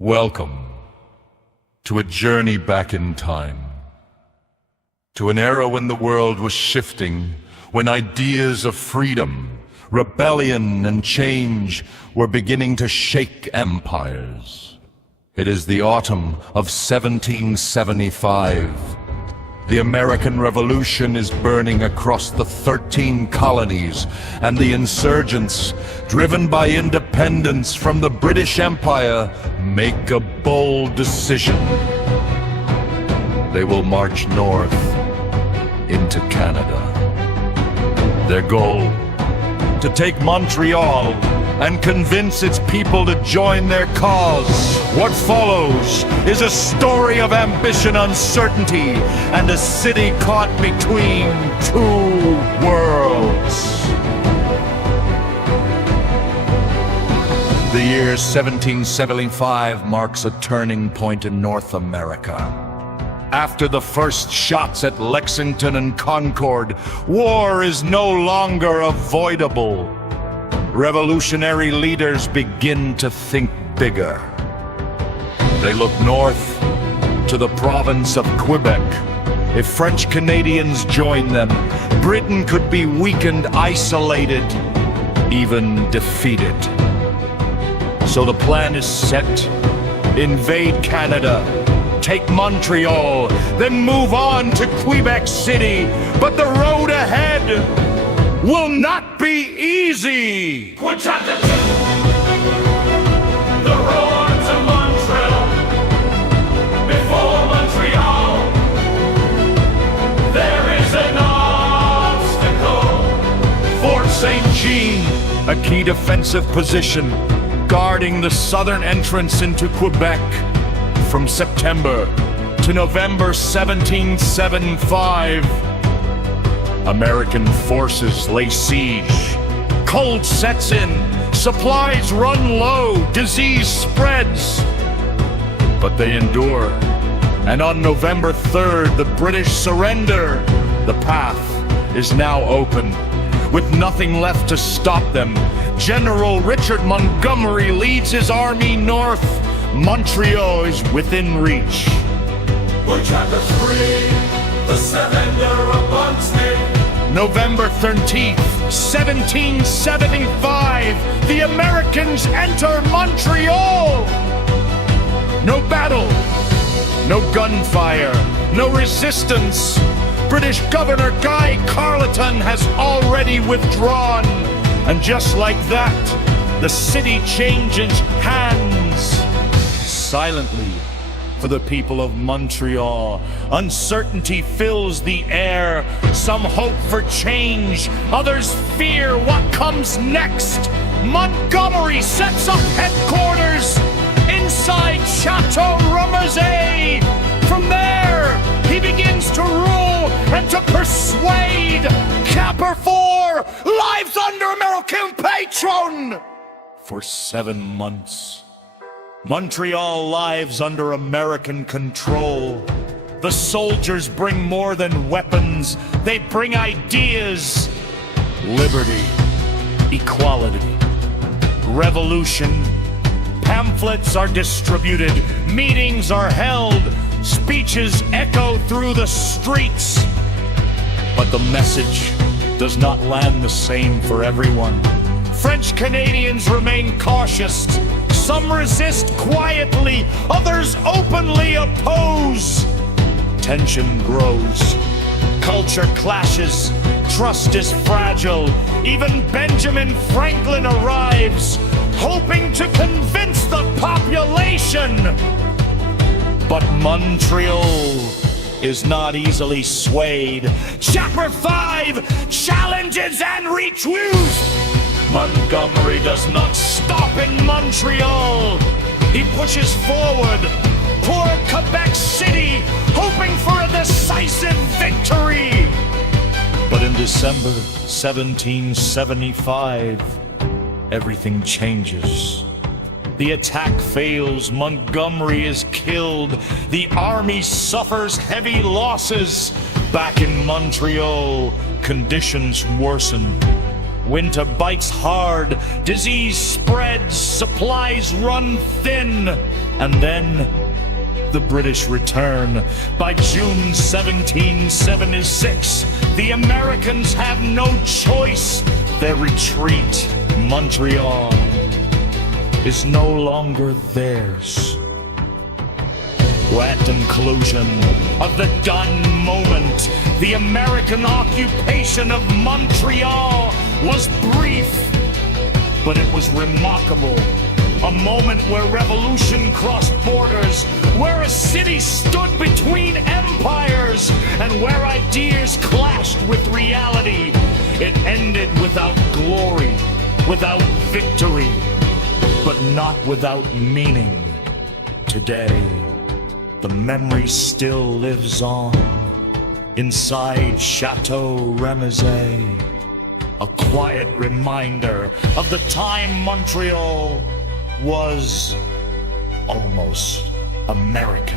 Welcome to a journey back in time, to an era when the world was shifting, when ideas of freedom, rebellion, and change were beginning to shake empires. It is the autumn of 1775. The American Revolution is burning across the 13 colonies, and the insurgents, driven by independence from the British Empire, make a bold decision. They will march north into Canada. Their goal: to take Montreal and convince its people to join their cause. What follows is a story of ambition, uncertainty, and a city caught between two worlds. The year 1775 marks a turning point in North America. After the first shots at Lexington and Concord, war is no longer avoidable. Revolutionary leaders begin to think bigger. They look north to the province of Quebec. If French Canadians join them, Britain could be weakened, isolated, even defeated. So the plan is set: invade Canada, take Montreal, then move on to Quebec City. But the road ahead will not be easy. The road to Montreal. Before Montreal, there is an obstacle. Fort St. Jean, a key defensive position, guarding the southern entrance into Quebec. From September to November 1775, American forces lay siege. Cold sets in, supplies run low, disease spreads. But they endure, and on November 3rd, the British surrender. The path is now open, with nothing left to stop them. General Richard Montgomery leads his army north. Montreal is within reach. Chapter 3, the surrender of Montreal. November 13th, 1775, the Americans enter Montreal. No battle, no gunfire, no resistance. British Governor Guy Carleton has already withdrawn. And just like that, the city changes hands. Silently, for the people of Montreal, uncertainty fills the air. Some hope for change, others fear what comes next. Montgomery sets up headquarters inside Chateau Ramezay. From there, he begins to rule and to persuade. Capper 4 lives under American patron. For 7 months, Montreal lives under American control. The soldiers bring more than weapons. They bring ideas. Liberty, equality, revolution. Pamphlets are distributed. Meetings are held. Speeches echo through the streets. But the message does not land the same for everyone. French Canadians remain cautious. Some resist quietly, others openly oppose. Tension grows, culture clashes, trust is fragile. Even Benjamin Franklin arrives, hoping to convince the population. But Montreal is not easily swayed. Chapter 5 challenges and retweets. Montgomery does not stop in Montreal. He pushes forward toward Quebec City, hoping for a decisive victory. But in December 1775, everything changes. The attack fails. Montgomery is killed. The army suffers heavy losses. Back in Montreal, conditions worsen. Winter bites hard, disease spreads, supplies run thin. And then the British return. By June 1776, the Americans have no choice. Their retreat, Montreal, is no longer theirs. At the conclusion of the done moment, the American occupation of Montreal was brief, but it was remarkable. A moment where revolution crossed borders, where a city stood between empires, and where ideas clashed with reality. It ended without glory, without victory, but not without meaning. Today, the memory still lives on inside Chateau Ramezay, a quiet reminder of the time Montreal was almost American.